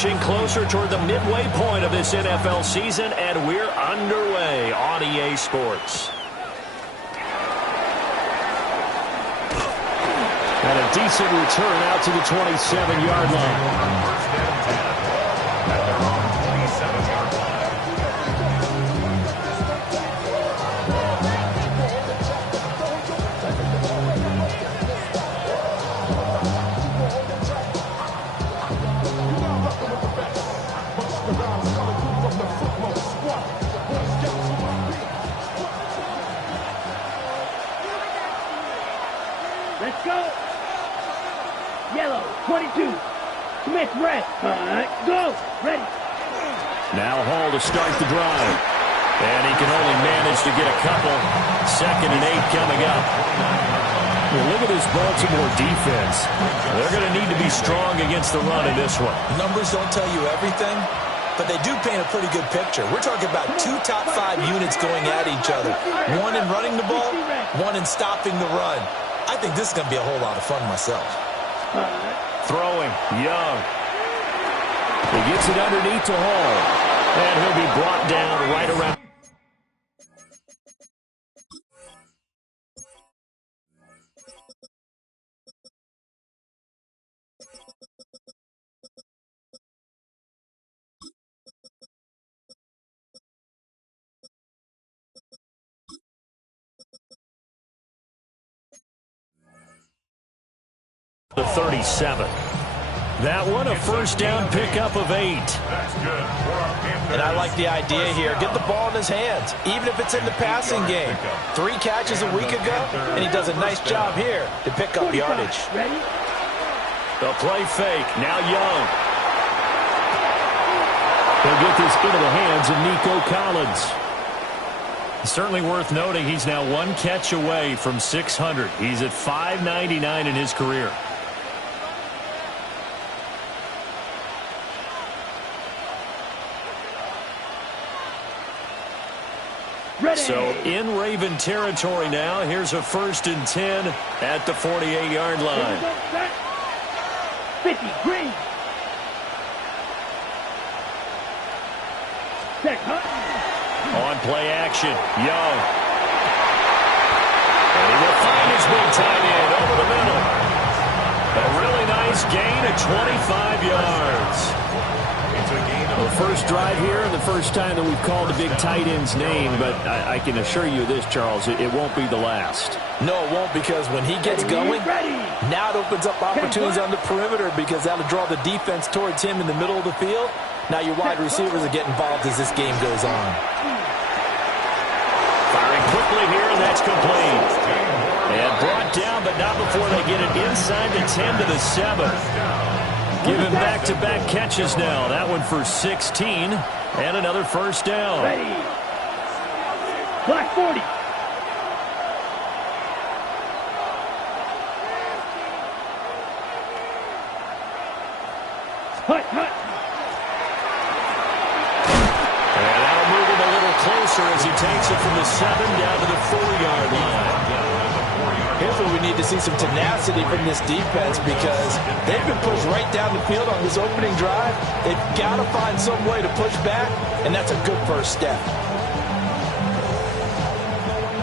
inching closer toward the midway point of this NFL season, and we're underway on EA Sports. And a decent return out to the 27-yard line. First and 10 at their own 27-yard line. Let's go. Yellow, 22. Smith, red. Go. Ready. Now Hall to start the drive. And he can only manage to get a couple. 2nd and 8 coming up. Well, look at this Baltimore defense. They're going to need to be strong against the run in this one. Numbers don't tell you everything, but they do paint a pretty good picture. We're talking about 2 top 5 units going at each other. One in running the ball, one in stopping the run. I think this is going to be a whole lot of fun myself. Throwing, Young. He gets it underneath to Hall. And he'll be brought down right around. The 37. That one, a first down pickup of 8. That's good. And I like the idea here. Get the ball in his hands, even if it's in the passing game. 3 catches a week ago, and he does a nice job here to pick up yardage. The play fake. Now Young. He'll get this into the hands of Nico Collins. Certainly worth noting he's now 1 catch away from 600. He's at 599 in his career. Ready. So in Raven territory now. Here's a 1st and 10 at the 48-yard line. 50, green. Set, On play action, Young. And he will find his big tight end over the middle. A really nice gain of 25 yards. The first drive here and the first time that we've called the big tight end's name, but I can assure you this, Charles, it won't be the last. No, it won't, because when he gets going, now it opens up opportunities on the perimeter because that'll draw the defense towards him in the middle of the field. Now your wide receivers will get involved as this game goes on. Firing quickly here, and that's complete. And brought down, but not before they get it inside the 10 to the 7. Give him back-to-back catches now. That one for 16, and another first down. Ready. Black 40. Hut, hut. And that'll move him a little closer as he takes it from the 7 down to the 4-yard line. Here's where we need to see some tenacity from this defense because they've been pushed right down the field on this opening drive. They've got to find some way to push back, and that's a good first step.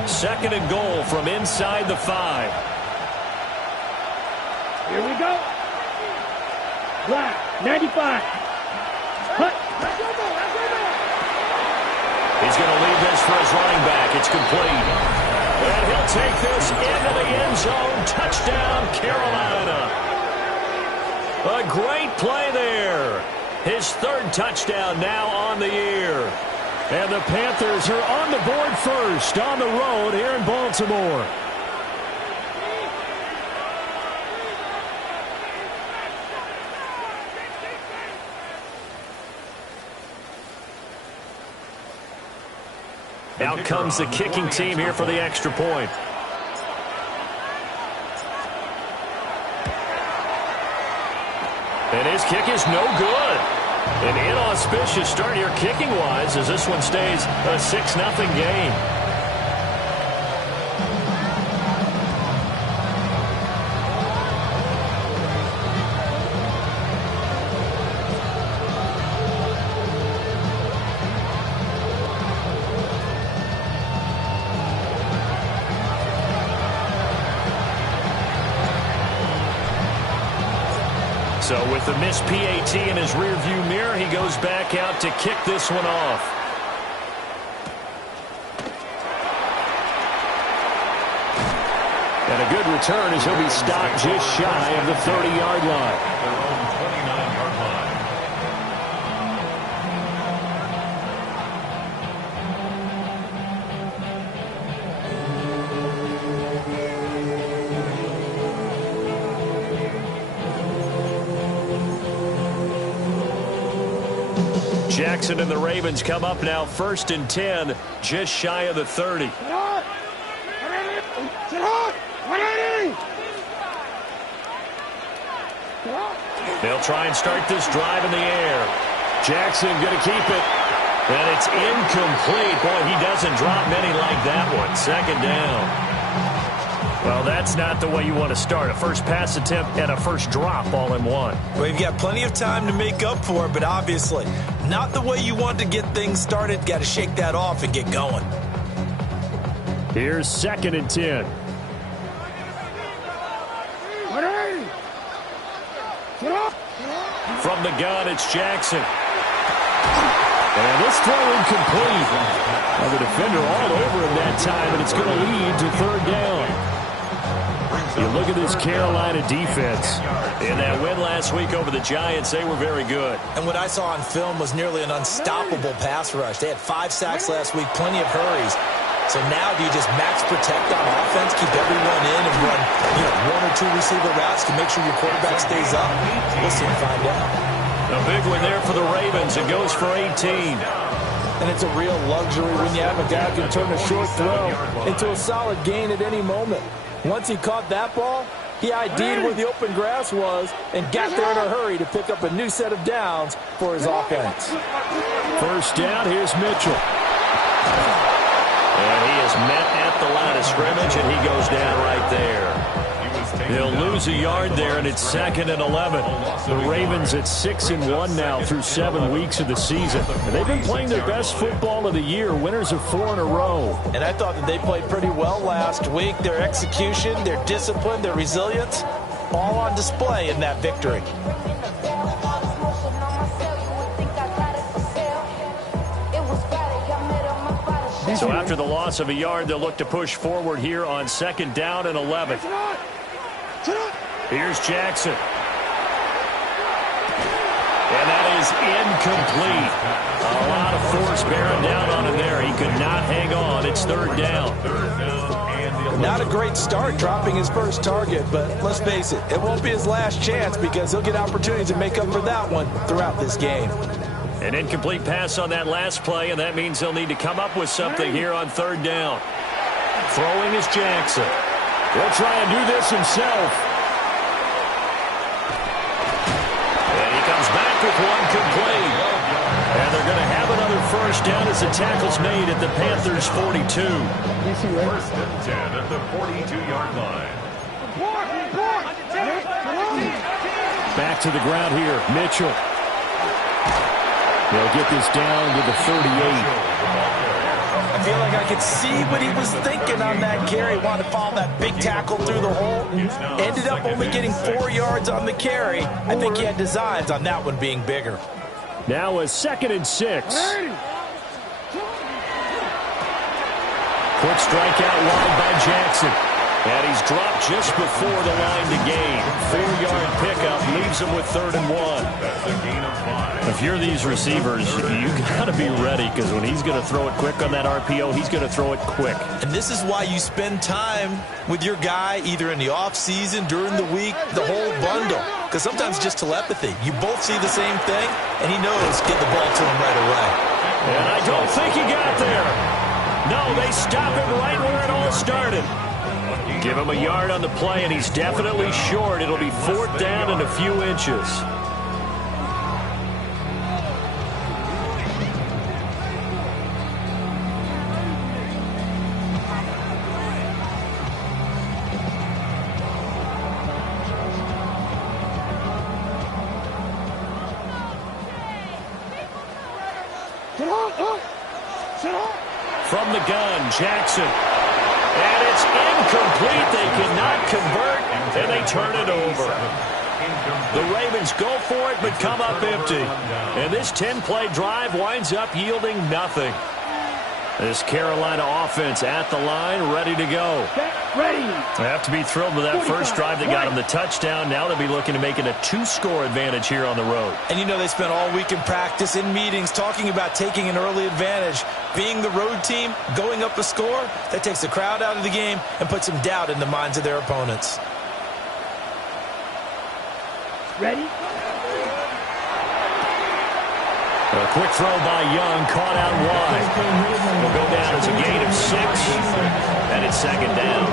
2nd and goal from inside the 5. Here we go. Black, 95. Hut. He's going to leave this for his running back. It's complete. And he'll take this into the end zone. Touchdown, Carolina. A great play there. His 3rd touchdown now on the year. And the Panthers are on the board first on the road here in Baltimore. Out comes the kicking team here for the extra point. And his kick is no good. An inauspicious start here kicking-wise as this one stays a 6-0 game. So with the missed PAT in his rearview mirror, he goes back out to kick this one off. And a good return as he'll be stopped just shy of the 30-yard line. Their own 29-yard line. Jackson and the Ravens come up now 1st and 10, just shy of the 30. They'll try and start this drive in the air. Jackson going to keep it. And it's incomplete. Boy, he doesn't drop many like that one. 2nd down. Well, that's not the way you want to start. A first pass attempt and a first drop all in one. Well, you've got plenty of time to make up for it, but obviously not the way you want to get things started. Got to shake that off and get going. Here's 2nd and 10. From the gun, it's Jackson. And this throw incomplete. Well, the defender all over him that time, and it's going to lead to 3rd down. You look at this Carolina defense. In that win last week over the Giants, they were very good. And what I saw on film was nearly an unstoppable pass rush. They had 5 sacks last week, plenty of hurries. So now do you just max protect on offense, keep everyone in, and run 1 or 2 receiver routes to make sure your quarterback stays up? We'll soon find out. A big one there for the Ravens. It goes for 18. And it's a real luxury when you have a guy who can turn a short throw into a solid gain at any moment. Once he caught that ball, he ID'd where the open grass was and got there in a hurry to pick up a new set of downs for his offense. 1st down, here's Mitchell. And he is met at the line of scrimmage, and he goes down right there. They'll lose a yard there, and it's 2nd and 11. The Ravens at 6-1 now through 7 weeks of the season. And they've been playing their best football of the year, winners of 4 in a row. And I thought that they played pretty well last week. Their execution, their discipline, their resilience, all on display in that victory. So after the loss of a yard, they'll look to push forward here on 2nd down and 11. Here's Jackson. And that is incomplete. A lot of force bearing down on him there. He could not hang on. It's 3rd down. Not a great start dropping his first target, but let's face it, it won't be his last chance because he'll get opportunities to make up for that one throughout this game. An incomplete pass on that last play, and that means they'll need to come up with something here on 3rd down. Throwing is Jackson. He'll try and do this himself. And he comes back with one complete. And they're going to have another 1st down as the tackle's made at the Panthers' 42. 1st and 10 at the 42-yard line. Back to the ground here, Mitchell. They'll get this down to the 38. I feel like I could see what he was thinking on that carry. Wanted to follow that big tackle through the hole. Ended up only getting 4 yards on the carry. I think he had designs on that one being bigger. Now a 2nd and 6. Quick strikeout wide by Jackson. And he's dropped just before the line to gain. 4-yard pickup leaves him with 3rd and 1. That's a gain of 5. If you're these receivers, you got to be ready because when he's going to throw it quick on that RPO, he's going to throw it quick. And this is why you spend time with your guy either in the offseason, during the week, the whole bundle. Because sometimes it's just telepathy. You both see the same thing, and he knows get the ball to him right away. And I don't think he got there. No, they stop him right where it all started. Give him a yard on the play, and he's definitely short. It'll be 4th down and a few inches. From the gun, Jackson. And it's incomplete. They cannot convert, and they turn it over. The Ravens go for it, but come up empty. And this 10-play drive winds up yielding nothing. This Carolina offense at the line, ready to go. Ready. They have to be thrilled with that first drive that got them the touchdown. Now they'll be looking to make it a 2-score advantage here on the road. And you know they spent all week in practice, in meetings, talking about taking an early advantage. Being the road team, going up a score, that takes the crowd out of the game and puts some doubt in the minds of their opponents. Ready. A quick throw by Young, caught out wide. Will go down as a gain of 6, and it's second down.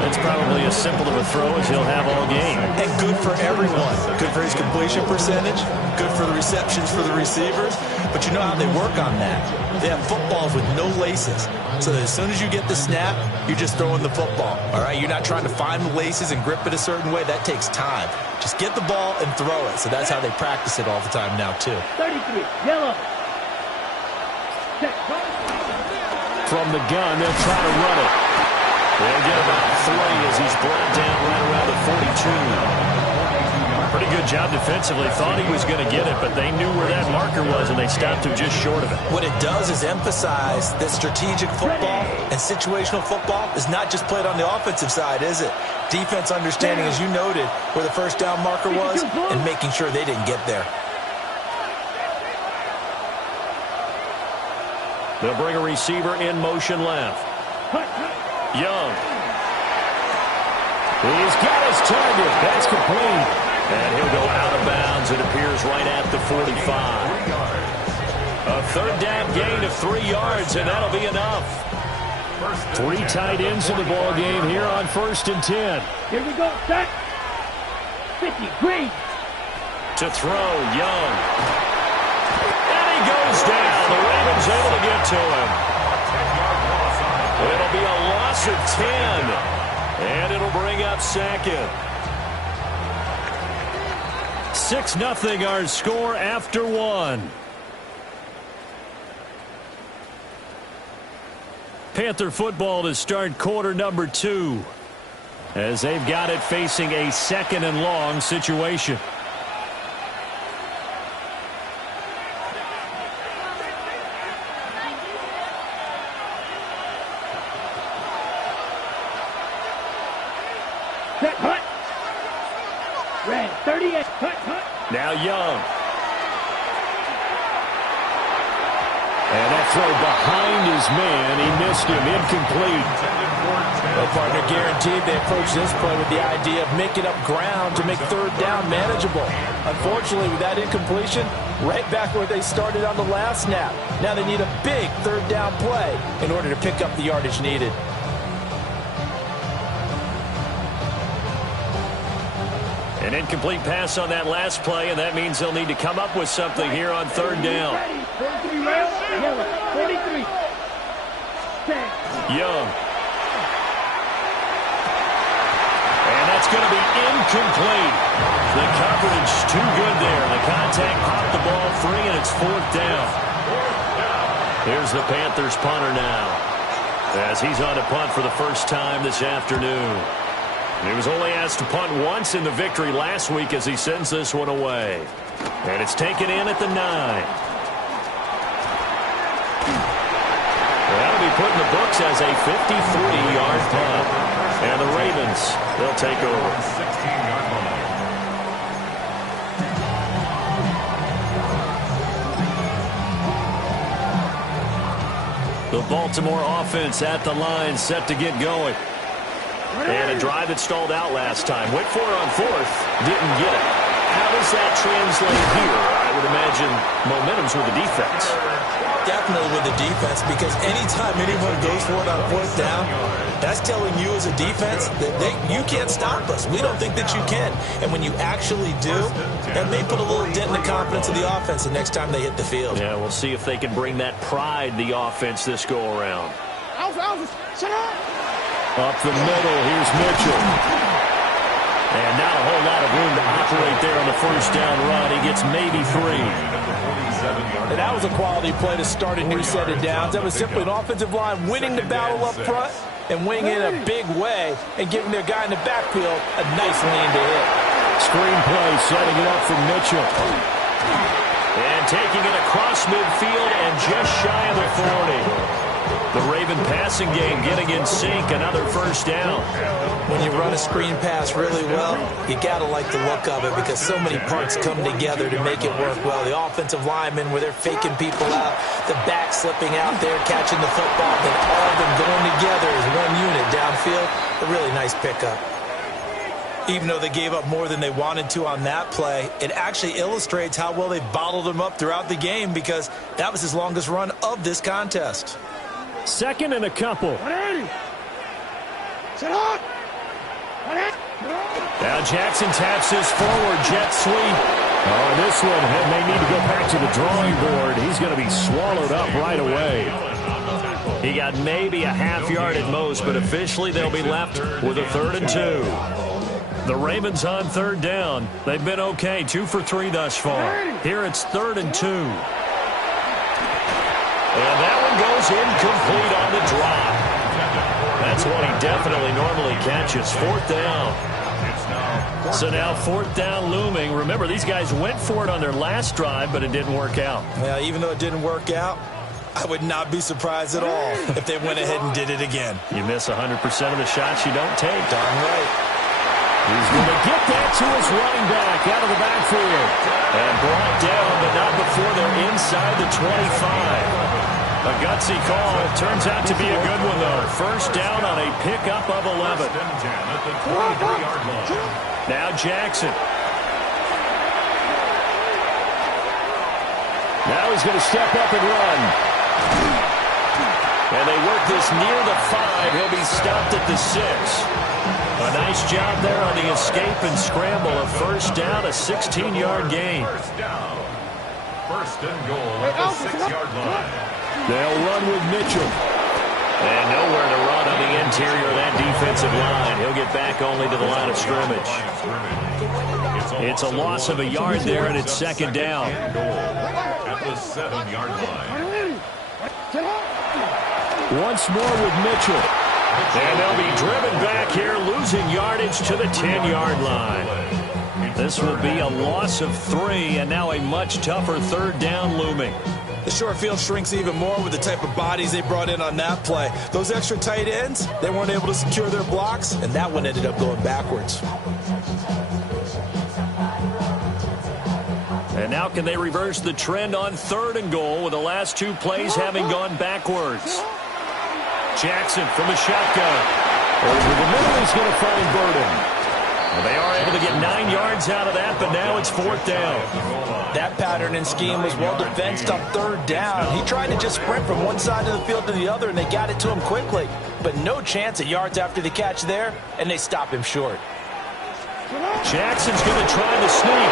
That's probably as simple of a throw as he'll have all game. And good for everyone. Good for his completion percentage, good for the receptions for the receivers. But you know how they work on that. They have footballs with no laces. So that as soon as you get the snap, you're just throwing the football. All right, you're not trying to find the laces and grip it a certain way. That takes time. Just get the ball and throw it. So that's how they practice it all the time now, too. 33, yellow. From the gun, they'll try to run it. They'll get about 3 as he's brought down right around the 42. Pretty good job defensively. Thought he was going to get it, but they knew where that marker was, and they stopped him just short of it. What it does is emphasize that strategic football and situational football is not just played on the offensive side, is it? Defense understanding, as you noted, where the first down marker was and making sure they didn't get there. They'll bring a receiver in motion left. Young. He's got his target. That's complete. And he'll go out of bounds. It appears right at the 45. A third down gain of 3 yards, and that'll be enough. 3 tight ends in the ball game here on 1st and 10. Here we go. Set. 50. Green. To throw, Young. And he goes down. The Ravens able to get to him. It'll be a loss of 10. And it'll bring up second. 6-0 our score after 1. Panther football to start quarter number 2. As they've got it facing a 2nd and long situation. Set. Hut. Red. 38. Hut. Hut. Now Young. And that throw behind his man. He missed him. Incomplete. Well, partner, guaranteed they approach this play with the idea of making up ground to make 3rd down manageable. Unfortunately, with that incompletion, right back where they started on the last snap. Now they need a big 3rd down play in order to pick up the yardage needed. An incomplete pass on that last play, and that means they'll need to come up with something here on 3rd down. 43 rail, yellow, 43. Young. And that's going to be incomplete. The coverage too good there. The contact popped the ball free, and it's 4th down. Here's the Panthers punter now, as he's on to punt for the first time this afternoon. He was only asked to punt once in the victory last week as he sends this one away. And it's taken in at the 9. That'll be put in the books as a 53-yard punt. And the Ravens, they'll take over. 16-yard line. The Baltimore offense at the line, set to get going. And a drive that stalled out last time. Went for it on 4th, didn't get it. How does that translate here? I would imagine momentum's with the defense. Definitely with the defense, because anytime anyone goes for it on 4th down, that's telling you as a defense that you can't stop us. We don't think that you can. And when you actually do, that may put a little dent in the confidence of the offense the next time they hit the field. Yeah, we'll see if they can bring that pride, the offense, this go-around. Shut up. Up the middle, here's Mitchell. And not a whole lot of room to operate there on the first down run. He gets maybe 3. And that was a quality play to start a new set of downs. That was simply an offensive line winning the battle up front and winning in a big way and giving their guy in the backfield a nice lane to hit. Screenplay setting it up for Mitchell. And taking it across midfield and just shy of the 40. The Raven passing game getting in sync, another first down. When you run a screen pass really well, you got to like the look of it because so many parts come together to make it work well. The offensive linemen, where they're faking people out, the back slipping out there, catching the football, then all of them going together as one unit downfield. A really nice pickup. Even though they gave up more than they wanted to on that play, it actually illustrates how well they bottled them up throughout the game because that was his longest run of this contest. Second and a couple. Now Jackson taps his forward jet sweep. Oh, this one may need to go back to the drawing board. He's going to be swallowed up right away. He got maybe a half yard at most, but officially they'll be left with a 3rd and 2. The Ravens on 3rd down. They've been okay, 2 for 3 thus far. Here it's 3rd and 2. And that one goes incomplete on the drop. That's one he definitely normally catches. 4th down. So now 4th down looming. Remember, these guys went for it on their last drive, but it didn't work out. Yeah, even though it didn't work out, I would not be surprised at all if they went ahead and did it again. You miss 100% of the shots you don't take. Darn right. He's going to get that to his running back out of the backfield. And brought down, but not before they're inside the 25. A gutsy call. Turns out to be a good one, though. First down on a pickup of 11. Now Jackson. Now he's going to step up and run. And they work this near the 5. He'll be stopped at the 6. A nice job there on the escape and scramble. A first down, a 16-yard gain. First and goal at the 6-yard line. They'll run with Mitchell. And nowhere to run on the interior of that defensive line. He'll get back only to the line of scrimmage. It's a loss of a yard there, and it's 2nd down. At the 7-yard line. Once more with Mitchell. And they'll be driven back here, losing yardage to the 10-yard line. This will be a loss of 3, and now a much tougher 3rd down looming. The short field shrinks even more with the type of bodies they brought in on that play. Those extra tight ends, they weren't able to secure their blocks, and that one ended up going backwards. And now can they reverse the trend on 3rd and goal with the last 2 plays having gone backwards? Jackson from a shotgun. Over the middle, he's going to find Burden. Well, they are able to get 9 yards out of that, but now it's 4th down. That pattern and scheme was well defensed on 3rd down. He tried to just sprint from one side of the field to the other, and they got it to him quickly. But no chance at yards after the catch there, and they stop him short. Jackson's going to try the sneak.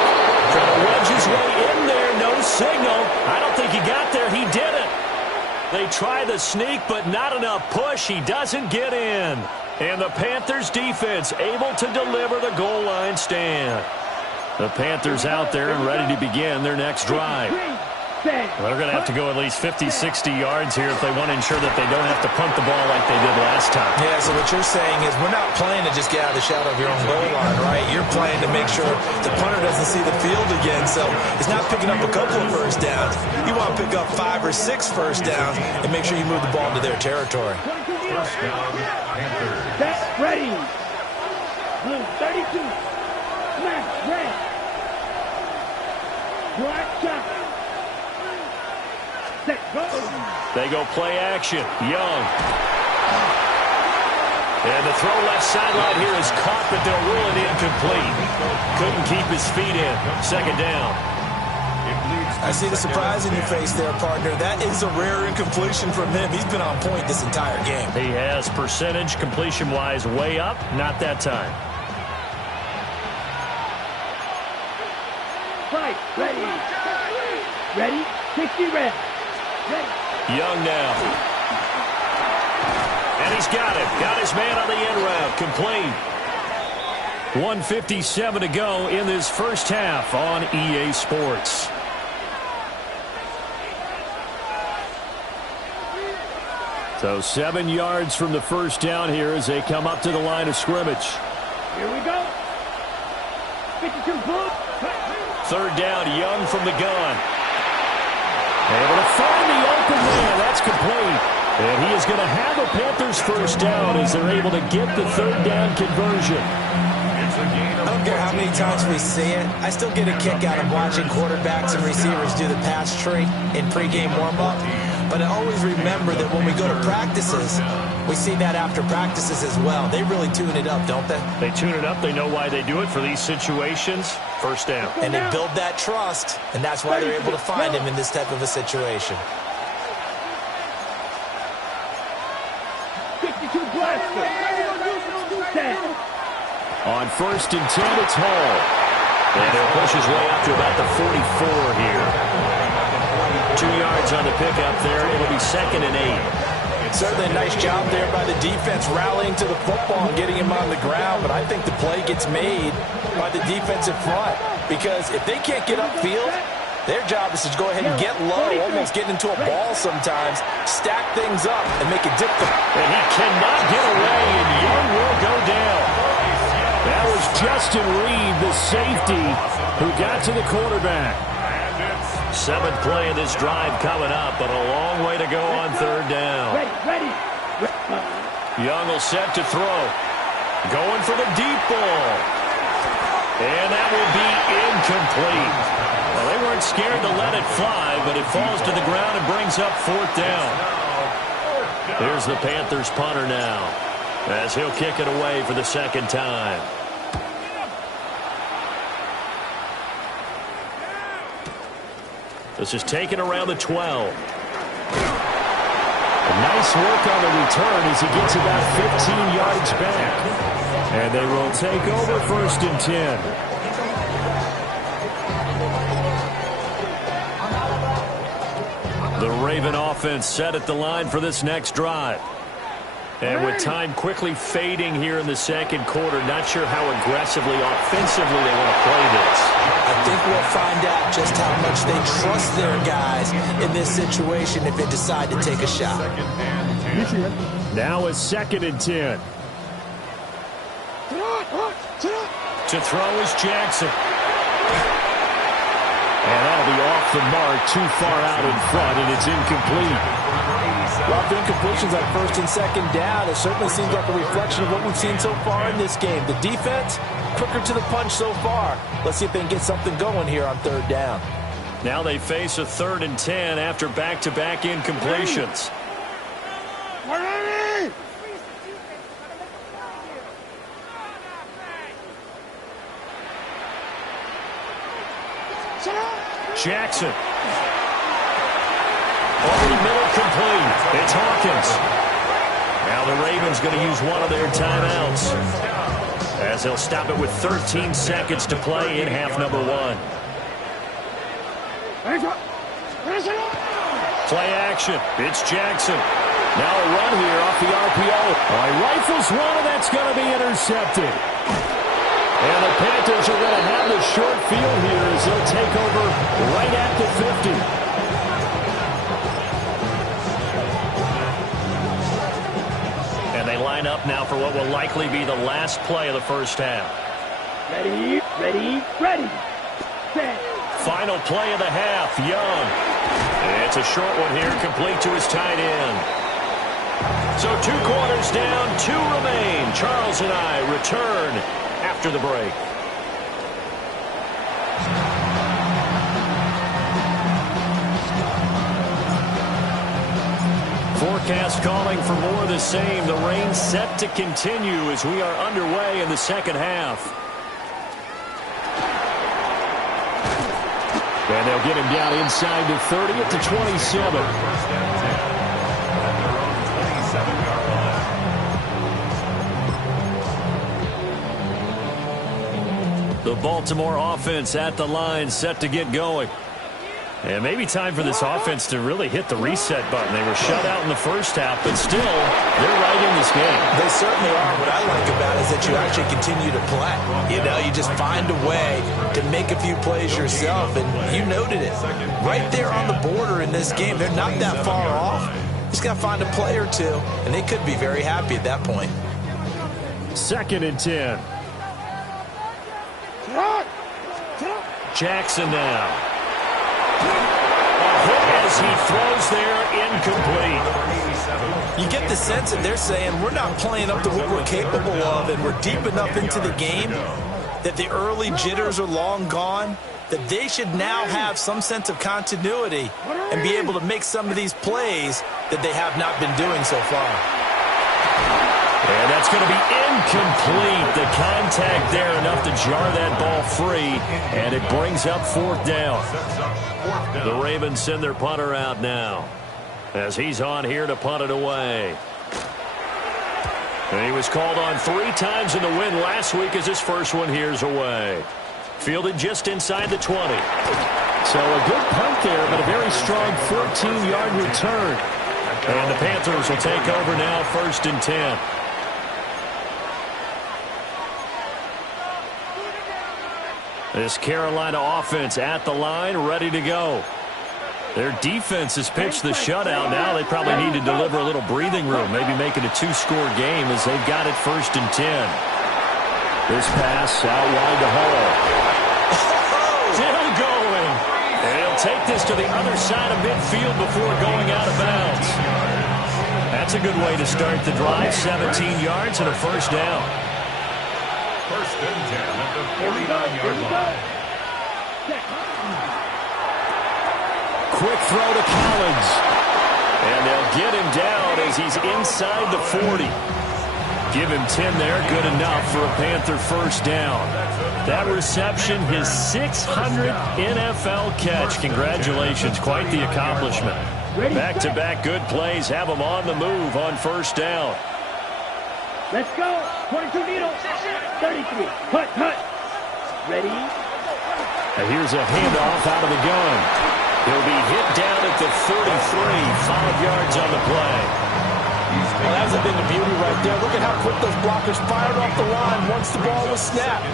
Trying to wedge his way in there. No signal. I don't think he got there. He did it. They try the sneak, but not enough push. He doesn't get in. And the Panthers defense able to deliver the goal line stand. The Panthers out there and ready to begin their next drive. Well, they're going to have to go at least 50, 60 yards here if they want to ensure that they don't have to punt the ball like they did last time. Yeah, so what you're saying is we're not playing to just get out of the shadow of your own goal line, right? You're playing to make sure the punter doesn't see the field again. So it's not picking up a couple of first downs. You want to pick up 5 or 6 first downs and make sure you move the ball into their territory. First down, Panthers. Set, ready. Blue, 32. Smash, red. Black, shot. Set, go. They go play action. Young. And the throw left sideline here is caught, but they'll rule it incomplete. Couldn't keep his feet in. 2nd down. I see the surprise in your face there, partner. That is a rare incompletion from him. He's been on point this entire game. He has percentage completion-wise way up. Not that time. Fight, ready. Ready, 60 red. Ready. Young now. And he's got it. Got his man on the end route. Complete. 1:57 to go in this first half on EA Sports. So 7 yards from the first down here as they come up to the line of scrimmage. Here we go. Third down, Young from the gun. Able to find the open man. That's complete. And he is going to have a Panthers first down as they're able to get the third down conversion. I don't care how many times we see it. I still get a kick out of watching quarterbacks and receivers do the pass tree in pregame warm-up. But I always remember that when we go to practices, we see that after practices as well. They really tune it up, don't they? They tune it up. They know why they do it for these situations. First down. And they build that trust, and that's why they're able to find him in this type of a situation. On first and 10, it's Hall. And he'll push his way up to about the 44 here. 2 yards on the pickup there. It'll be second and 8. Certainly a nice job there by the defense rallying to the football and getting him on the ground. But I think the play gets made by the defensive front. Because if they can't get upfield, their job is to go ahead and get low, almost get into a ball sometimes, stack things up, and make it difficult. And he cannot get away, and Young will go down. That was Justin Reed, the safety, who got to the quarterback. 7th play of this drive coming up, but a long way to go on third down. Ready. Young will set to throw. Going for the deep ball. And that will be incomplete. Well, they weren't scared to let it fly, but it falls to the ground and brings up 4th down. Here's the Panthers punter now, as he'll kick it away for the second time. This is taken around the 12. Nice work on the return as he gets about 15 yards back. And they will take over first and 10. The Raven offense set at the line for this next drive. And with time quickly fading here in the second quarter, not sure how aggressively, offensively they want to play this. I think we'll find out just how much they trust their guys in this situation if they decide to take a shot. Now it's second and 10. To throw is Jackson. And that'll be off the mark, too far out in front, and it's incomplete. Well, the incompletions on first and second down, it certainly seems like a reflection of what we've seen so far in this game. The defense, quicker to the punch so far. Let's see if they can get something going here on third down. Now they face a 3rd and 10 after back-to-back incompletions. Jackson. Over the middle, complete. It's Hawkins. Now the Ravens going to use one of their timeouts, as they'll stop it with 13 seconds to play in half number 1. Play action. It's Jackson. Now a run here off the RPO. He rifles one, and that's going to be intercepted. And the Panthers are going to have the short field here as they'll take over right at the 50. And they line up now for what will likely be the last play of the first half. Ready. Set. Final play of the half, Young. It's a short one here, complete to his tight end. So 2 quarters down, 2 remain. Charles and I return after the break. Forecast calling for more of the same. The rain set to continue as we are underway in the second half. And they'll get him down inside the 30 at the 27. The Baltimore offense at the line, set to get going. And maybe time for this offense to really hit the reset button. They were shut out in the first half, but still, they're right in this game. They certainly are. What I like about it is that you actually continue to play. You know, you just find a way to make a few plays yourself, and you noted it. Right there on the border in this game, they're not that far off. Just got to find a play or two, and they could be very happy at that point. 2nd and 10. Jackson now. A hit as he throws there, incomplete. You get the sense that they're saying we're not playing up to what we're capable of, and we're deep enough into the game that the early jitters are long gone, that they should now have some sense of continuity and be able to make some of these plays that they have not been doing so far. And that's going to be incomplete. The contact there enough to jar that ball free, and it brings up fourth down. The Ravens send their punter out now as he's on here to punt it away. And he was called on 3 times in the win last week as his first one here's away. Fielded just inside the 20. So a good punt there, but a very strong 14-yard return. And the Panthers will take over now, 1st and 10. This Carolina offense at the line, ready to go. Their defense has pitched the shutout. Now they probably need to deliver a little breathing room, maybe make it a 2-score game as they've got it 1st and 10. This pass out wide to Hall. Still going. And he'll take this to the other side of midfield before going out of bounds. That's a good way to start the drive. 17 yards and a 1st down. 1st and 10 at the 49-yard line. Quick throw to Collins. And they'll get him down as he's inside the 40. Give him 10 there. Good enough for a Panther 1st down. That reception, his 600th NFL catch. Congratulations. Quite the accomplishment. Back-to-back good plays have him on the move on 1st down. Let's go. 22 needle. 33. Hut, hut. Ready? And here's a handoff out of the gun. He'll be hit down at the 43. 5 yards on the play. Well, that's a bit of beauty right there. Look at how quick those blockers fired off the line once the ball was snapped.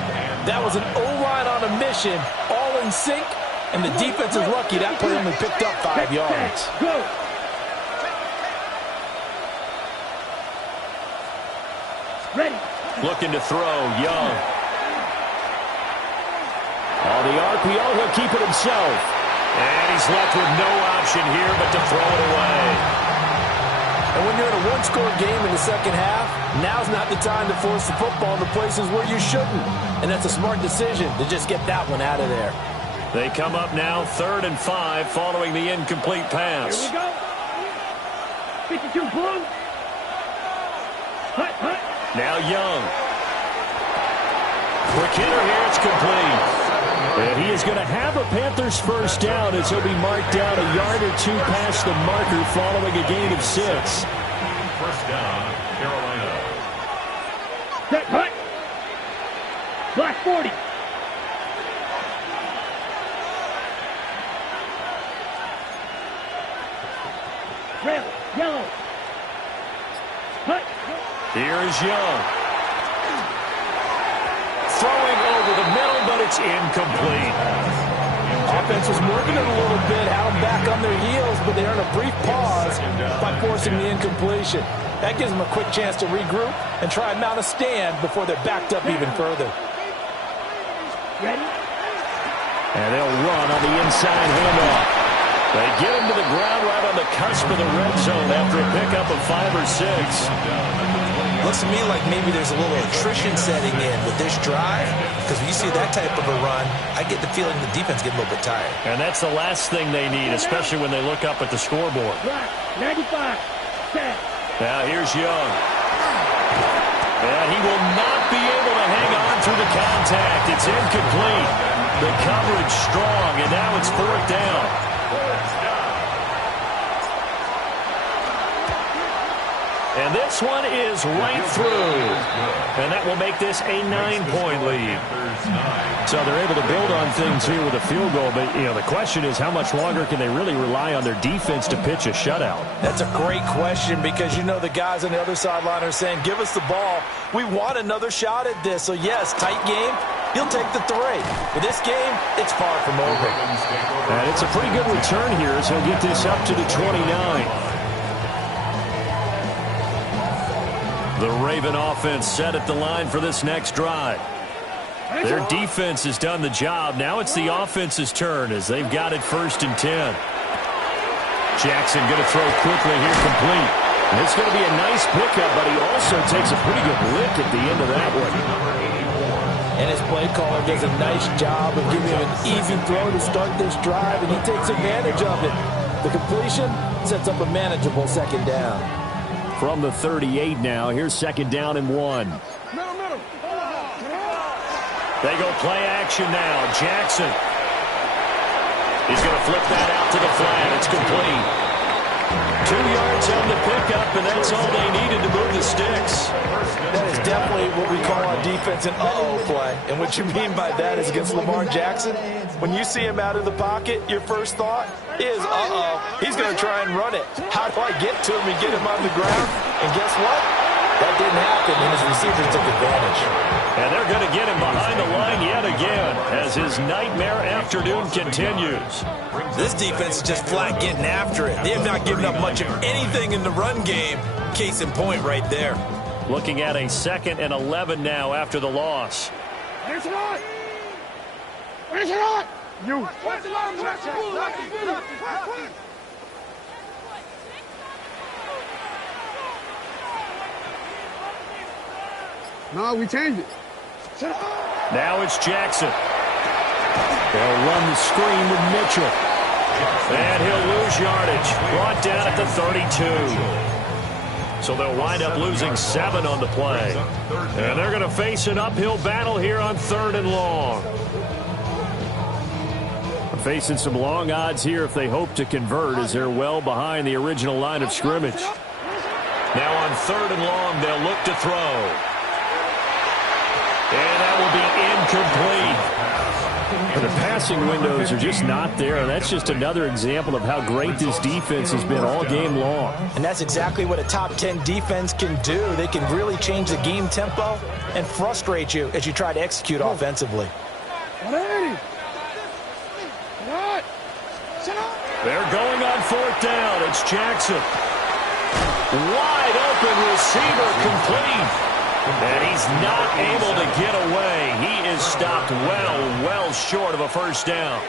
That was an O-line on a mission, all in sync, and the defense is lucky that play only picked up 5 yards. Go. Ready. Looking to throw, Young. On the RPO, he'll keep it himself. And he's left with no option here but to throw it away. And when you're in a 1-score game in the second half, now's not the time to force the football into places where you shouldn't. And that's a smart decision to just get that one out of there. They come up now 3rd and 5 following the incomplete pass. Here we go. 52 blue. Hut, hut. Now Young. Quick hitter here, it's complete. And he is going to have a Panthers 1st down as he'll be marked down a yard or 2 past the marker following a gain of 6. 1st down, Carolina. Set, hut. Black 40. Red, yellow. Hut. Here is Young. Throwing over the middle, but it's incomplete. Offense was working it a little bit, had them back on their heels, but they earned a brief pause by forcing the incompletion. That gives them a quick chance to regroup and try and mount a stand before they're backed up even further. Ready? And they'll run on the inside handoff. They get him to the ground right on the cusp of the red zone after a pickup of 5 or 6. Looks to me like maybe there's a little attrition setting in with this drive, because when you see that type of a run, I get the feeling the defense get a little bit tired. And that's the last thing they need, especially when they look up at the scoreboard. Black, 95. Set. Now here's Young. And he will not be able to hang on through the contact. It's incomplete. The coverage strong, and now it's 4th down. And this one is right through. And that will make this a 9-point lead. So they're able to build on things here with a field goal. But, you know, the question is how much longer can they really rely on their defense to pitch a shutout? That's a great question because, you know, the guys on the other sideline are saying, give us the ball. We want another shot at this. So, yes, tight game. He'll take the 3. But this game, it's far from over. And it's a pretty good return here as he'll get this up to the 29. The Raven offense set at the line for this next drive. Their defense has done the job. Now it's the offense's turn as they've got it 1st and 10. Jackson going to throw quickly here, complete. And it's going to be a nice pickup, but he also takes a pretty good lick at the end of that one. And his play caller does a nice job of giving him an easy throw to start this drive, and he takes advantage of it. The completion sets up a manageable 2nd down. From the 38 now, here's 2nd down and 1. They go play action now. Jackson. He's going to flip that out to the flat. It's complete. 2 yards on the pickup, and that's all they needed to move the sticks. That is definitely what we call on defense an uh-oh play. And what you mean by that is against Lamar Jackson, when you see him out of the pocket, your first thought is, uh-oh, he's going to try and run it. How do I get to him and get him on the ground? And guess what? That didn't happen, and his receivers took advantage. And they're going to get him behind the line yet again as his nightmare afternoon continues. This defense is just flat getting after it. They have not given up much of anything in the run game. Case in point right there. Looking at a 2nd and 11 now after the loss. Where's it on? Where's it on? You. Where's it on? No, we changed it. Now it's Jackson. They'll run the screen with Mitchell. And he'll lose yardage. Brought down at the 32. So they'll wind up losing 7 on the play. And they're going to face an uphill battle here on 3rd and long. Facing some long odds here if they hope to convert as they're well behind the original line of scrimmage. Now on 3rd and long, they'll look to throw. And that will be incomplete. And the passing windows are just not there. And that's just another example of how great this defense has been all game long. And that's exactly what a top 10 defense can do. They can really change the game tempo and frustrate you as you try to execute offensively. They're going on 4th down. It's Jackson. Wide open receiver, complete. And he's not able to get away. He is stopped well short of a 1st down.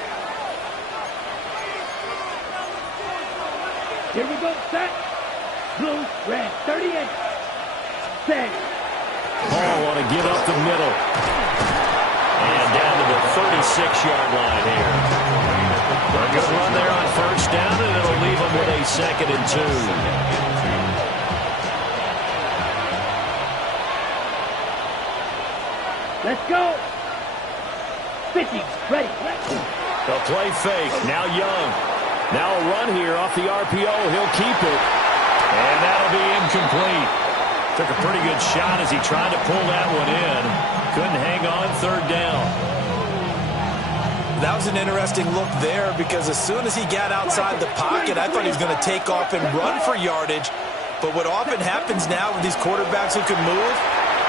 Here we go. Set. Blue, red, 38. Set. Hall want to give up the middle. And down to the 36-yard line here. A good run there on 1st down, and it'll leave them with a 2nd and 2. Let's go. 50. Ready. The play fake. Now Young. Now a run here off the RPO. He'll keep it. And that'll be incomplete. Took a pretty good shot as he tried to pull that one in. Couldn't hang on 3rd down. That was an interesting look there because as soon as he got outside the pocket, I thought he was going to take off and run for yardage. But what often happens now with these quarterbacks who can move,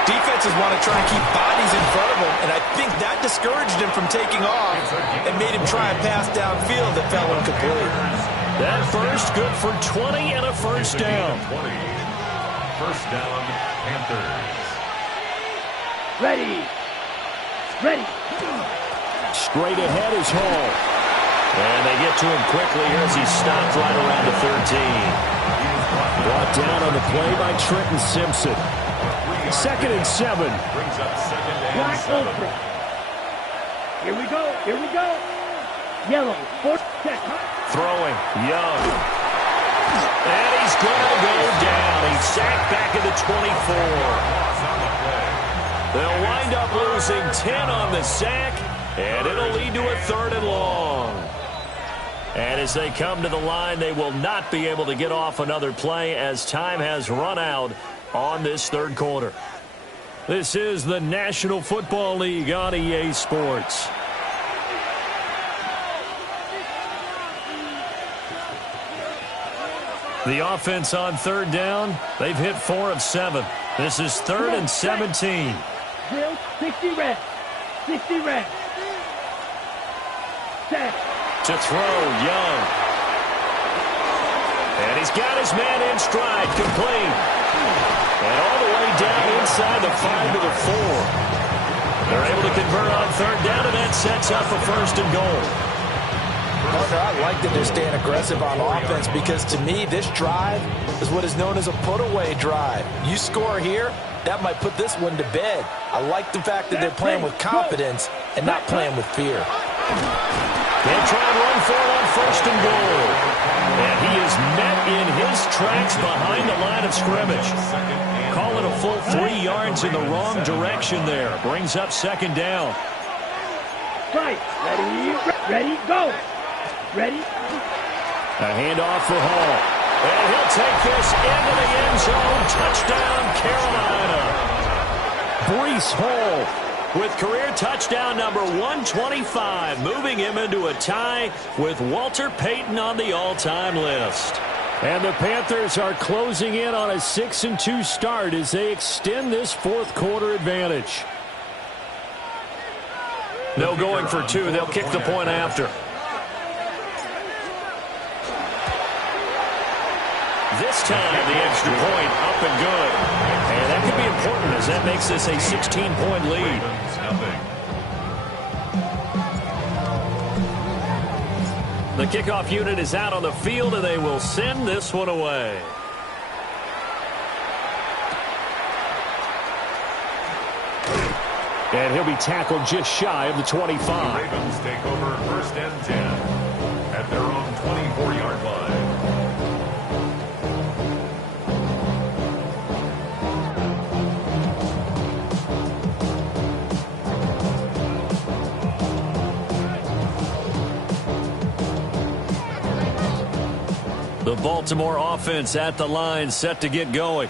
defenses want to try and keep bodies in front of him, and I think that discouraged him from taking off and made him try and pass downfield that fell incomplete. That first good for 20 and a 1st down. 1st down, Panthers. Ready. Ready. Straight ahead is Hall. And they get to him quickly here as he's stopped right around the 13. Brought down on the play by Trenton Simpson. 2nd and 7. Brings up 2nd and Black 7. open. Here we go. Here we go. Yellow. 4th set. Throwing. Young. And he's going to go down. He's sacked back at the 24. They'll wind up losing 10 on the sack, and it'll lead to a 3rd and long. And as they come to the line, they will not be able to get off another play as time has run out on this 3rd quarter. This is the National Football League on EA Sports. The offense on 3rd down, they've hit 4 of 7. This is 3rd and 17. Drill, 60 red. 60 red. Set. To throw, Young. And he's got his man in stride, complete. And all the way down inside the 5 to the 4. They're able to convert on third down, and that sets up a first and goal. Partner, I like that they're staying aggressive on offense because, to me, this drive is what is known as a put-away drive. You score here, that might put this one to bed. I like the fact that they're playing with confidence and not playing with fear. They'll try and run for it on first and goal. And he is met in his tracks behind the line of scrimmage. Call it a full 3 yards in the wrong direction there. Brings up second down. Right. Ready, go. Ready. A handoff for Hall. And he'll take this into the end zone. Touchdown, Carolina. Breece Hall with career touchdown number 125, moving him into a tie with Walter Payton on the all-time list. And the Panthers are closing in on a 6-2 start as they extend this fourth quarter advantage. No going for two. They'll kick the point after. This time, the extra point up and good. And that could be important as that makes this a 16-point lead. The kickoff unit is out on the field, and they will send this one away. And he'll be tackled just shy of the 25. The Ravens take over first and 10 at their own 24-yard line. The Baltimore offense at the line, set to get going.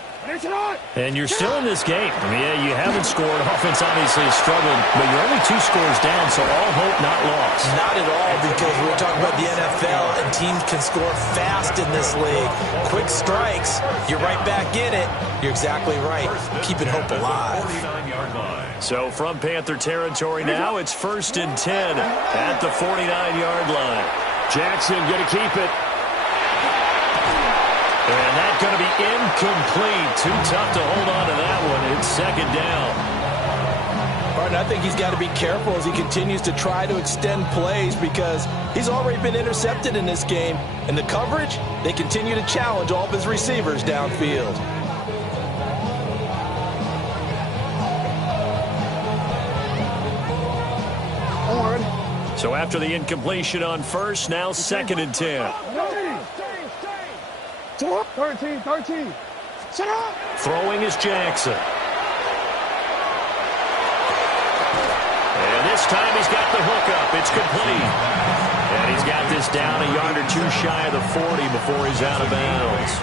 And you're still in this game. I mean, yeah, you haven't scored. Offense obviously has struggled, but you're only 2 scores down, so all hope not lost. Not at all, because we're talking about the NFL, and teams can score fast in this league. Quick strikes, you're right back in it. You're exactly right. Keeping hope alive. So from Panther territory now, it's first and 10 at the 49-yard line. Jackson going to keep it. And that's going to be incomplete. Too tough to hold on to that one. It's second down. Martin, I think he's got to be careful as he continues to try to extend plays because he's already been intercepted in this game. And the coverage, they continue to challenge all of his receivers downfield. So after the incompletion on first, now second and 10. 13. Shut up. Throwing is Jackson. And this time he's got the hookup. It's complete. And he's got this down a yard or two shy of the 40 before he's out of bounds.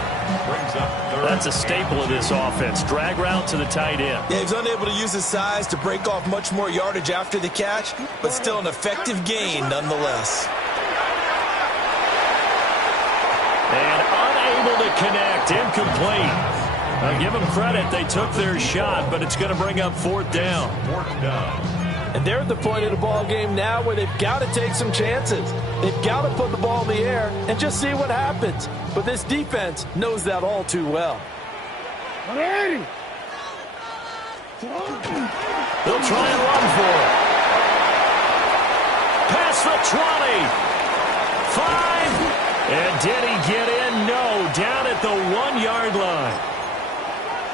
That's a staple of this offense. Drag route to the tight end. Yeah, he's unable to use his size to break off much more yardage after the catch, but still an effective gain nonetheless. And unable to connect. Incomplete. I'll give them credit. They took their shot, but it's going to bring up fourth down. And they're at the point of the ball game now where they've got to take some chances. They've got to put the ball in the air and just see what happens. But this defense knows that all too well. They'll try and run for it. Past the 20. 5. And did he get in? No. Down at the 1-yard line.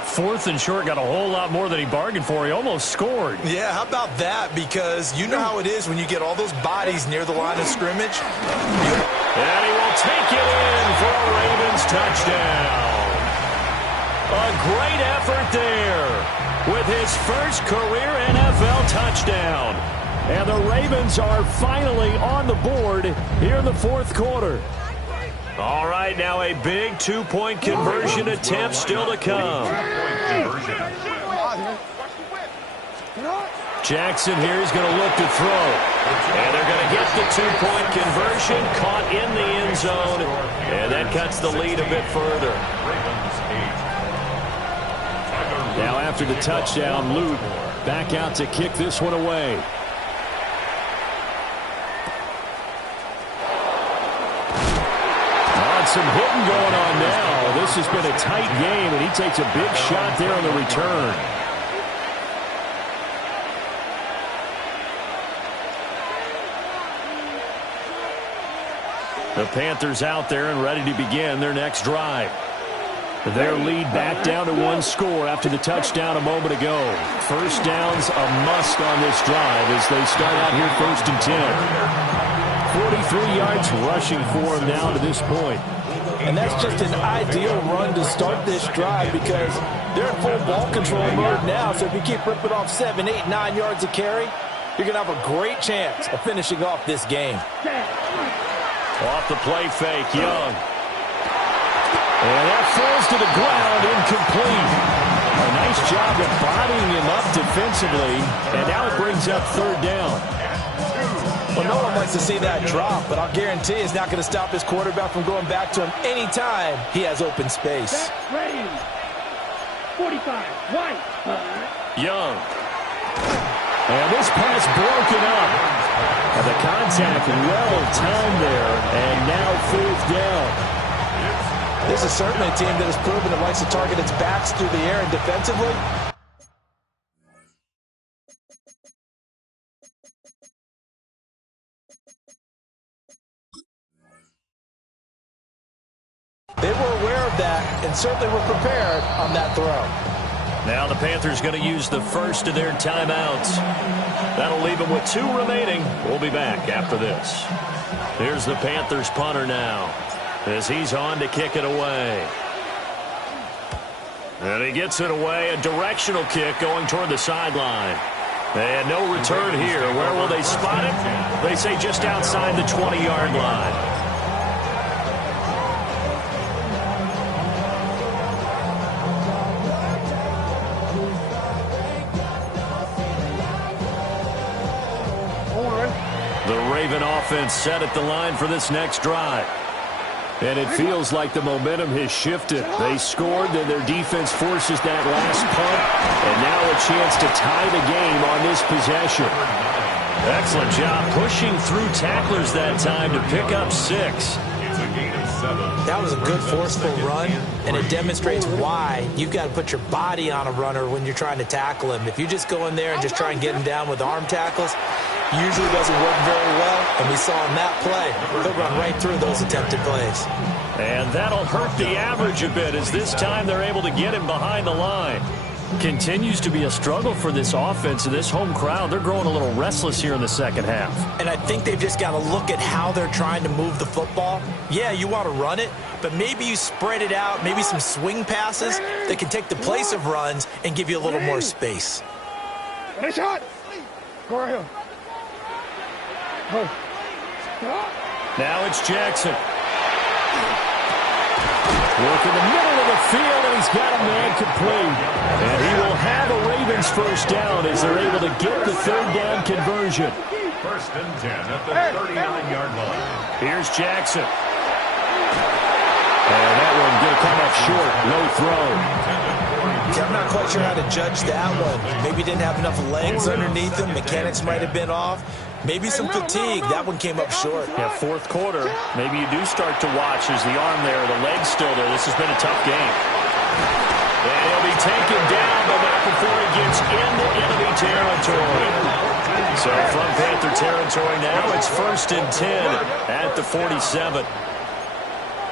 Fourth and short, got a whole lot more than he bargained for. He almost scored. Yeah, how about that? Because you know how it is when you get all those bodies near the line of scrimmage. And he will take it in for a Ravens touchdown. A great effort there with his first career NFL touchdown. And the Ravens are finally on the board here in the fourth quarter. All right, now a big two-point conversion attempt still to come. Jackson here is going to look to throw. And they're going to get the two-point conversion, caught in the end zone. And that cuts the lead a bit further. Now after the touchdown, Luke back out to kick this one away. Some hitting going on now. This has been a tight game, and he takes a big shot there on the return. The Panthers out there and ready to begin their next drive. Their lead back down to one score after the touchdown a moment ago. First down's a must on this drive as they start out here 1st and 10. 43 yards rushing for them now to this point. And that's just an ideal run to start this drive because they're in full ball control mode now. So if you keep ripping off 7, 8, 9 yards of carry, you're going to have a great chance of finishing off this game. Off the play fake, Young. And that falls to the ground, incomplete. A nice job of bodying him up defensively, and now it brings up 3rd down. Well, no one likes to see that drop, but I'll guarantee it's not going to stop his quarterback from going back to him anytime he has open space. Ready. 45. White. Young. And this pass broken up. And the contact well timed there, and now 4th down. This is certainly a team that has proven it likes to target its backs through the air and defensively. They were aware of that and certainly were prepared on that throw. Now the Panthers going to use the first of their timeouts. That'll leave them with 2 remaining. We'll be back after this. Here's the Panthers punter now as he's on to kick it away. And he gets it away, a directional kick going toward the sideline. And no return here. Where will they spot it? They say just outside the 20-yard line. The Raven offense set at the line for this next drive. And it feels like the momentum has shifted. They scored, then their defense forces that last punt. And now a chance to tie the game on this possession. Excellent job pushing through tacklers that time to pick up 6. It's a gain of 7. That was a good forceful run, and it demonstrates why you've got to put your body on a runner when you're trying to tackle him. If you just go in there and just try and get him down with arm tackles, usually doesn't work very well, and we saw in that play, he'll run right through those attempted plays. And that'll hurt the average a bit as this time they're able to get him behind the line. Continues to be a struggle for this offense and this home crowd. They're growing a little restless here in the second half. And I think they've just got to look at how they're trying to move the football. Yeah, you want to run it, but maybe you spread it out, maybe some swing passes that can take the place of runs and give you a little more space. Nice shot. Go right here. Now it's Jackson. Work in the middle of the field, and he's got a man complete. And he will have a Ravens first down as they're able to get the 3rd down conversion. 1st and 10 at the 39-yard line. Here's Jackson. And that one going to come up short. No throw. Yeah, I'm not quite sure how to judge that one. Maybe didn't have enough legs underneath him. Mechanics might have been off. Maybe some fatigue. That one came up short. Yeah, 4th quarter. Maybe you do start to watch as the arm there, the leg's still there. This has been a tough game. And he'll be taken down, but not before he gets into enemy territory. So from Panther territory now, it's 1st and 10 at the 47.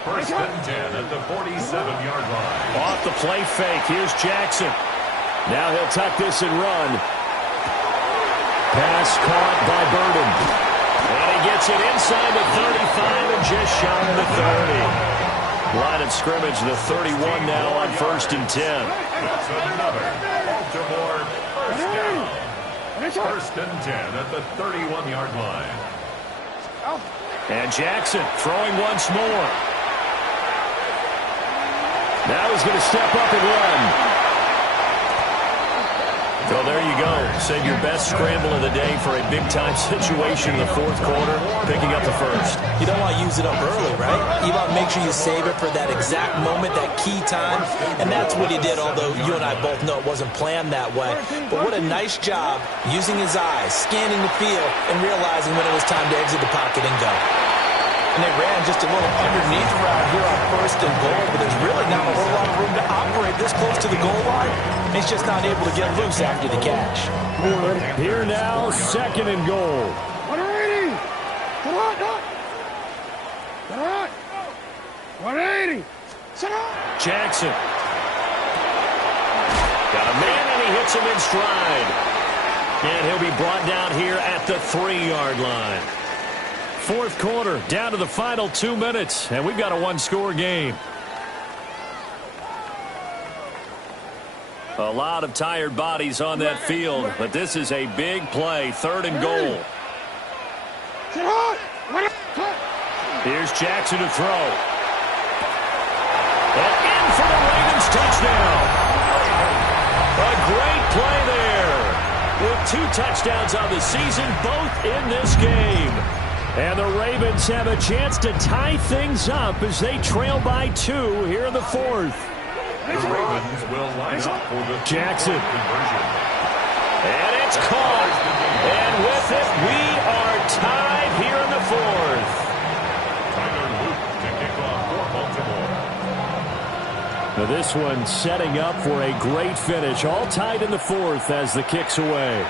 1st and 10 at the 47-yard line. Off the play fake. Here's Jackson. Now he'll tuck this and run. Pass caught by Burden. And he gets it inside the 35 and just shy of the 30. Line of scrimmage, the 31 now on 1st and 10. That's another Baltimore first down. 1st and 10 at the 31-yard line. And Jackson throwing once more. Now he's going to step up and run. Well, there you go. Save your best scramble of the day for a big-time situation in the 4th quarter, picking up the 1st. You don't want to use it up early, right? You want to make sure you save it for that exact moment, that key time, and that's what he did, although you and I both know it wasn't planned that way. But what a nice job using his eyes, scanning the field, and realizing when it was time to exit the pocket and go. And they ran just a little underneath around here on 1st and goal, but there's really not a whole lot of room to operate this close to the goal line. He's just not able to get loose after the catch. Here now, 2nd and goal. Shot. 180. Shot. Jackson. Got a man, and he hits him in stride. And he'll be brought down here at the 3-yard line. Fourth quarter, down to the final 2 minutes, and we've got a one-score game. A lot of tired bodies on that field, but this is a big play, 3rd and goal. Here's Jackson to throw. And in for the Ravens touchdown. A great play there. With 2 touchdowns on the season, both in this game. And the Ravens have a chance to tie things up as they trail by 2 here in the 4th. The Ravens will line up for the Jackson. conversion. And it's caught. And with it, we are tied here in the 4th. Tyler Luke to kick off for Baltimore. Now this one setting up for a great finish. All tied in the 4th as the kick's away.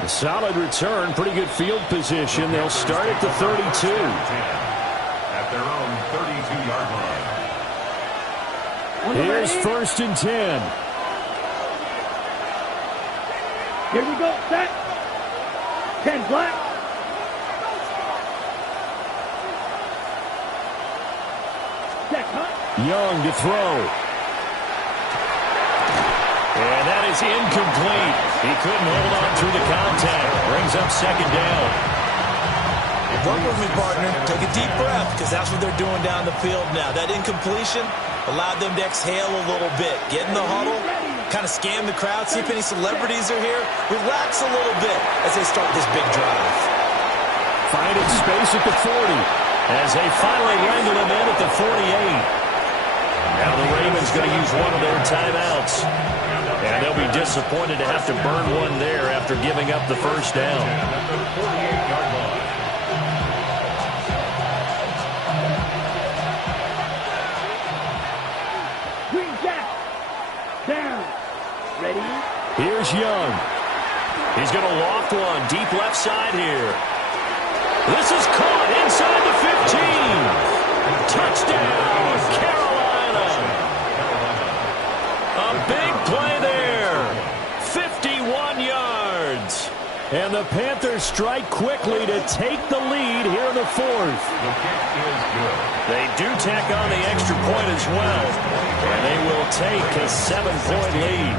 A solid return, pretty good field position. They'll start at the 32. At their own 32-yard line. Here's 1st and 10. Here we go. Set. 10 black. Check, huh? Young to throw. And that is incomplete. He couldn't hold on through the contact. Brings up 2nd down. Work with me, partner. Take a deep breath, because that's what they're doing down the field now. That incompletion allowed them to exhale a little bit. Get in the huddle, kind of scan the crowd, see if any celebrities are here. Relax a little bit as they start this big drive. Finding space at the 40 as they finally wrangle him in at the 48. Now the Ravens going to use one of their timeouts. And they'll be disappointed to have to burn one there after giving up the 1st down. At the 48-yard line. Green Jack. Down. Ready? Here's Young. He's going to loft one deep left side here. This is caught inside the 15. Touchdown, Carolina. A big play there. 51 yards. And the Panthers strike quickly to take the lead here in the 4th. The kick is good. They do tack on the extra point as well. And they will take a 7-point lead.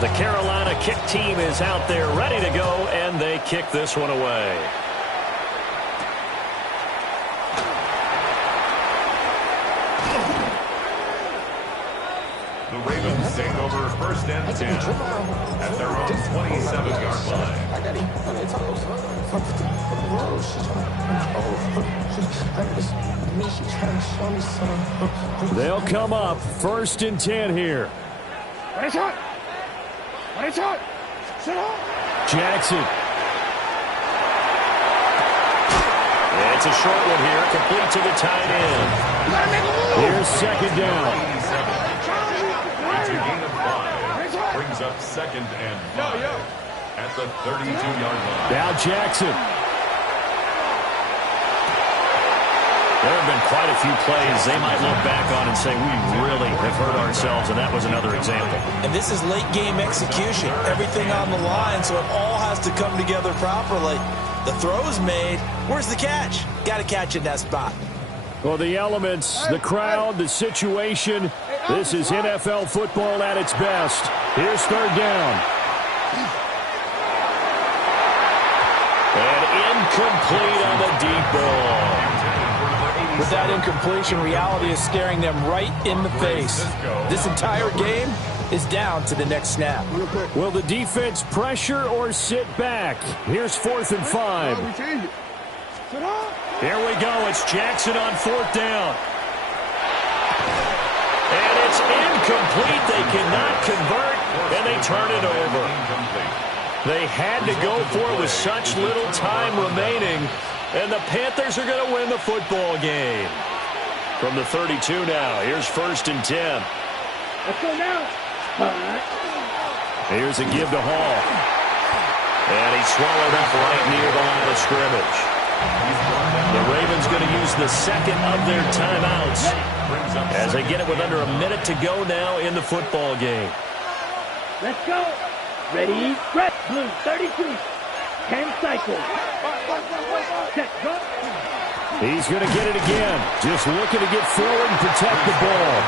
The Carolina kick team is out there ready to go, and they kick this one away. The Ravens take over 1st and 10 at their own 27-yard line. They'll come up 1st and 10 here. Jackson. It's a short one here, complete to the tight end. Here's 2nd down. It's a gain of 5. Brings up 2nd and 5 at the 32-yard line. Now Jackson. There have been quite a few plays they might look back on and say, we really have hurt ourselves, and that was another example. And this is late game execution. Everything on the line, so it all has to come together properly. The throw's made. Where's the catch? Got to catch in that spot. Well, the elements, the crowd, the situation, this is NFL football at its best. Here's 3rd down. And incomplete on the deep ball. With that incompletion, reality is staring them right in the face. This entire game is down to the next snap. Will the defense pressure or sit back? Here's 4th and 5. Here we go. It's Jackson on 4th down. And it's incomplete. They cannot convert, and they turn it over. They had to go for it with such little time remaining, and the Panthers are going to win the football game. From the 32 now, here's 1st and 10. Let's go now. Here's a give to Hall. And he swallowed up right near the line of scrimmage. The Ravens going to use the second of their timeouts as they get it with under a minute to go now in the football game. Let's go. Ready, red, blue, 32. 10 cycles. Set, go. He's going to get it again. Just looking to get forward and protect the ball.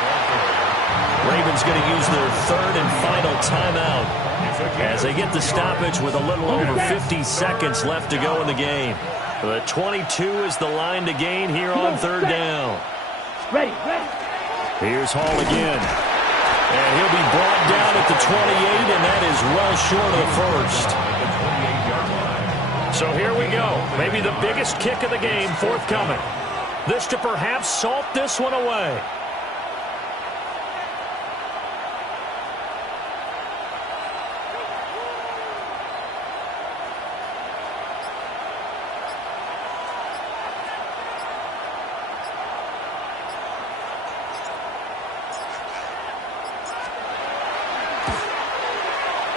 Ravens going to use their third and final timeout as they get the stoppage with a little over 50 seconds left to go in the game. The 22 is the line to gain here on third down. Ready, ready. Here's Hall again. And he'll be brought down at the 28, and that is well short of the first. So here we go. Maybe the biggest kick of the game forthcoming. This to perhaps salt this one away.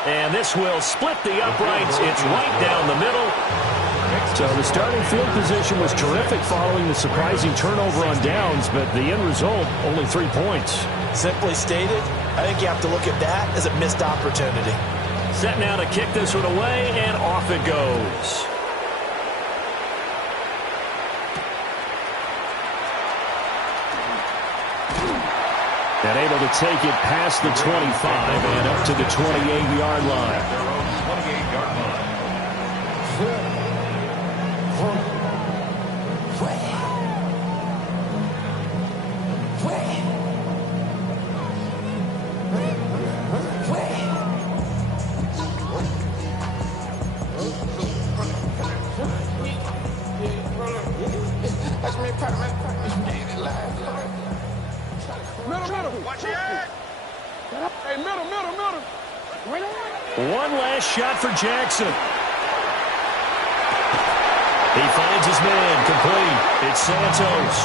And this will split the uprights. It's right down the middle. So the starting field position was terrific following the surprising turnover on downs, but the end result, only 3 points. Simply stated, I think you have to look at that as a missed opportunity. Set now to kick this one away, and off it goes. And able to take it past the 25 and up to the 28-yard line. Their own 28-yard line. Hey, middle. One last shot for Jackson. He finds his man, complete. It's Santos.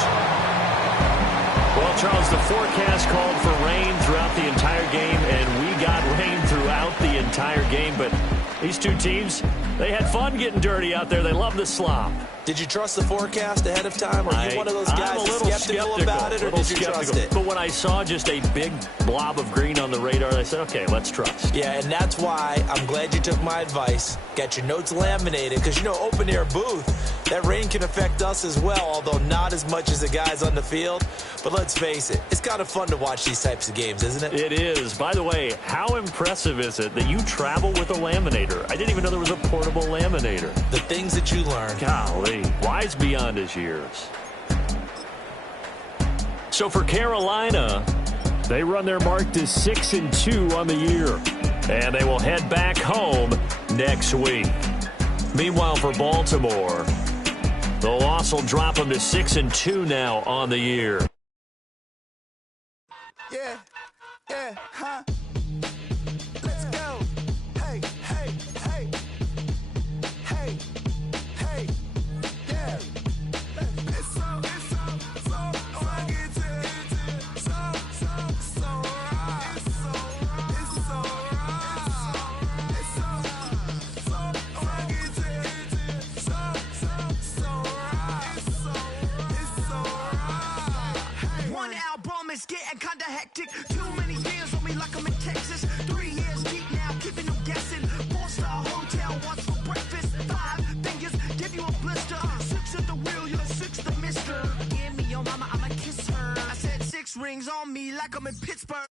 Well, Charles, the forecast called for rain throughout the entire game, and we got rain throughout the entire game. But these two teams, they had fun getting dirty out there. They love the slop. Did you trust the forecast ahead of time? Or are you one of those guys skeptical about it, or did you trust it? But when I saw just a big blob of green on the radar, I said, okay, let's trust. Yeah, and that's why I'm glad you took my advice. Got your notes laminated, because, you know, open-air booth, that rain can affect us as well, although not as much as the guys on the field. But let's face it, it's kind of fun to watch these types of games, isn't it? It is. By the way, how impressive is it that you travel with a laminator? I didn't even know there was a portable laminator. The things that you learn. Golly. Wise beyond his years. So for Carolina, they run their mark to 6-2 on the year. And they will head back home next week. Meanwhile, for Baltimore, the loss will drop them to 6-2 now on the year. Yeah, huh? Let's go. Hey. Yeah. It's so rugged. So right. It's so rugged. It's so right. One album is getting kinda hectic. Too many years on me like I'm in Texas. 3 years deep now, keeping them guessing. 4-star hotel, what's for breakfast? 5 fingers, give you a blister. 6 at the wheel, you're 6 the mister. Give me your mama, I'ma kiss her. I said 6 rings on me like I'm in Pittsburgh.